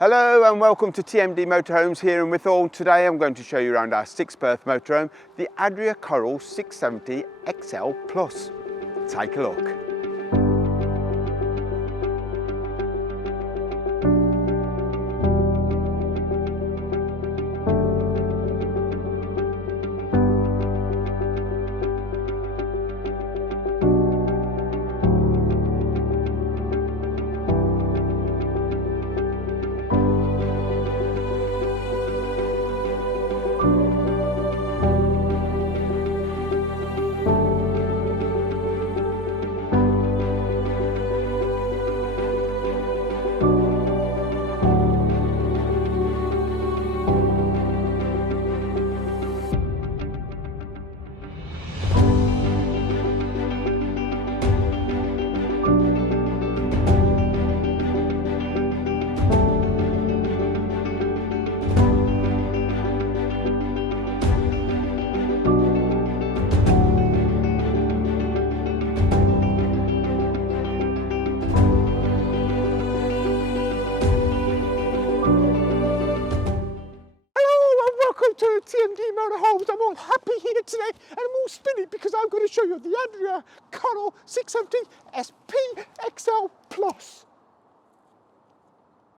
Hello and welcome to TMD Motorhomes here in Withall. Today I'm going to show you around our 6-berth motorhome, the Adria Coral 670 XL Plus. Take a look. Welcome to TMD Motorhomes. I'm all happy here today and I'm all spinning because I'm going to show you the Adria Coral 670 SP XL Plus.